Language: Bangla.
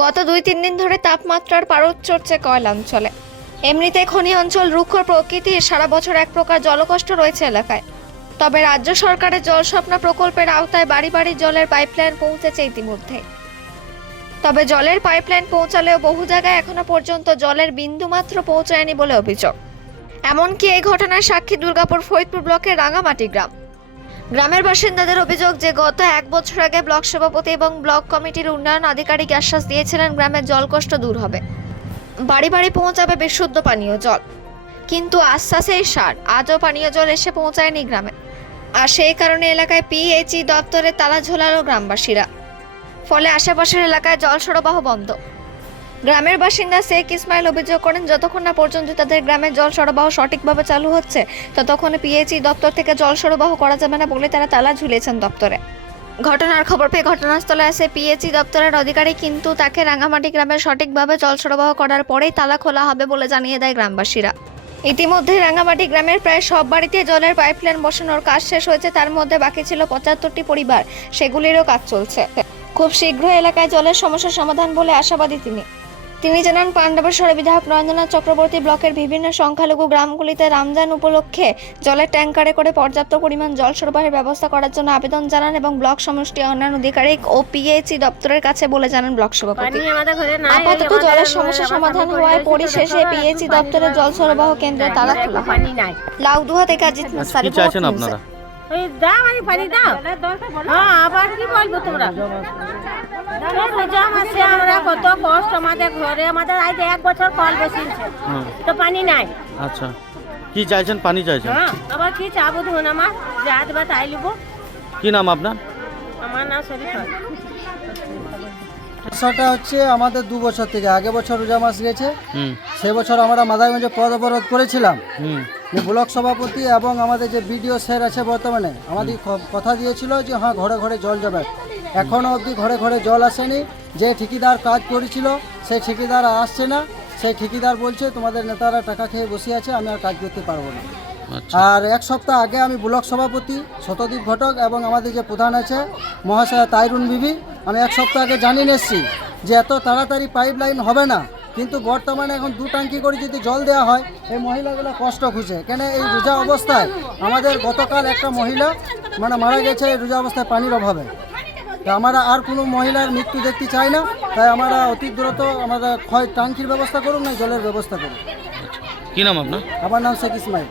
গত দুই, তিন দিন ধরে তাপমাত্রার পারদ চড়ছে কয়লাঞ্চলে। এমনিতে খনি অঞ্চল রুক্ষ প্রকৃতির সারা বছর এক প্রকার জলকষ্ট রয়েছে এলাকায়। তবে রাজ্য সরকারের জল স্বপ্ন প্রকল্পের আওতায় বাড়ি বাড়ি জলের পাইপলাইন পৌঁছেছে ইতিমধ্যে। তবে জলের পাইপলাইন পৌঁছালেও বহু জায়গায় এখনও পর্যন্ত জলের বিন্দু মাত্র পৌঁছায়নি বলে অভিযোগ। এমনকি এই ঘটনার সাক্ষী দুর্গাপুর ফরিদপুর ব্লকের রাঙামাটি গ্রাম। গ্রামের বাসিন্দাদের অভিযোগ যে, গত এক বছর আগে ব্লক সভাপতি এবং ব্লক কমিটির উন্নয়ন আধিকারিক আশ্বাস দিয়েছিলেন, গ্রামের জলকষ্ট দূর হবে। বাড়ি বাড়ি পৌঁছাবে বিশুদ্ধ পানীয় জল। কিন্তু আশ্বাসেই সার, আজও পানীয় জল এসে পৌঁছায়নি গ্রামে। আর সেই কারণে এলাকায় পিএইচই দপ্তরে তালা ঝোলালো গ্রামবাসীরা। ফলে আশেপাশের এলাকায় জল সরবরাহ বন্ধ। গ্রামের বাসিন্দা শেখ ইসমাইল অভিযোগ করেন, যতক্ষণ না পর্যন্ত তাদের গ্রামে জল সরবরাহ সঠিকভাবে চালু হচ্ছে, ততক্ষণ পিএইচই দপ্তর থেকে জল সরবরাহ করা যাবে না বলে তারা তালা ঝুলিয়েছেন দপ্তরে। ঘটনার খবর পেয়ে ঘটনাস্থলে আসে পিএইচই দপ্তরের অধিকারী, কিন্তু তাকে রাঙামাটি গ্রামে সঠিকভাবে জল সরবরাহ করার পরেই তালা খোলা হবে বলে জানিয়ে দেয় গ্রামবাসীরা। ইতিমধ্যে রাঙামাটি গ্রামের প্রায় সব বাড়িতে জলের পাইপলাইন বসানোর কাজ শেষ হয়েছে, তার মধ্যে বাকি ছিল পঁচাত্তরটি পরিবার। সেগুলিরও কাজ চলছে। খুব শীঘ্র এলাকায় জলের সমস্যার সমাধান বলে আশাবাদী তিনি। তিনি জানান পাণ্ডবেশ্বর বিধায়ক নরেন্দ্রনাথ চক্রবর্তী ব্লকের বিভিন্ন সংখ্যালঘু গ্রামগুলিতে রামজান উপলক্ষে জলের ট্যাঙ্কারে করে পর্যাপ্ত পরিমাণ জল সরবরাহের ব্যবস্থা করার জন্য আবেদন জানান এবং ব্লক সমষ্টি অন্যান্য আধিকারিক ও পিএইচই দপ্তরের কাছে বলে জানান ব্লক সভাপতি। পানি আমাদের ঘরে নাই আপাতত জলের সমস্যা সমাধান হওয়ায় পরিশেষে পিএইচই দপ্তরের জল সরবরাহ কেন্দ্রে তালা খোলা হয়। লাউদুহা থেকে আজিত আচ্ছা, ওই দাও আমি পানি দাও। হ্যাঁ আবার কি বলব তোমরা? মাসে আমরা কত কষ্ট আমাদের ঘরে। আমাদের আজ এক বছর কল বেশিছে হুম, তো পানি নাই। আচ্ছা। কি চাইছেন? পানি চাইছেন? হ্যাঁ আবার কি চাবো ধুন আমার? রাত বা তাই লিবো। কি নাম আপনার? আমার নাম শরীফা হচ্ছে আমাদের দু বছর থেকে। আগে বছর রোজা মাস গেছে। হুম। সে বছর আমরা মাদারগঞ্জে পদ অবরোধ করেছিলাম। ব্লক সভাপতি এবং আমাদের যে বিডিও স্যার আছে বর্তমানে আমাদের কথা দিয়েছিল যে হ্যাঁ ঘরে ঘরে জল যাবে। এখনও অবধি ঘরে ঘরে জল আসেনি। যে ঠিকিদার কাজ করেছিল সেই ঠিকিদার আসছে না। সেই ঠিকিদার বলছে তোমাদের নেতারা টাকা খেয়ে বসে আছে আমি আর কাজ করতে পারব না। আচ্ছা। আর এক সপ্তাহ আগে আমি ব্লক সভাপতি শতদীপ ঘটক এবং আমাদের যে প্রধান আছে মহাশয়া তাইরুন বিবি আমি এক সপ্তাহ আগে জানিয়ে এসেছি যে এত তাড়াতাড়ি পাইপ লাইন হবে না। কিন্তু বর্তমানে এখন দু টাঙ্কি করে যদি জল দেওয়া হয় এই মহিলাগুলো কষ্ট খুঁজে। কেন এই রোজা অবস্থায় আমাদের গতকাল একটা মহিলা মানে মারা গেছে এই রোজা অবস্থায় পানির অভাবে। তা আমরা আর কোনো মহিলার মৃত্যু দেখতে চাই না তাই আমরা অতি দ্রুত আমাদের ক্ষয় টাঙ্কির ব্যবস্থা করুন না জলের ব্যবস্থা করুন। কি নাম আপনার? আমার নাম শেখ ইসমাইল।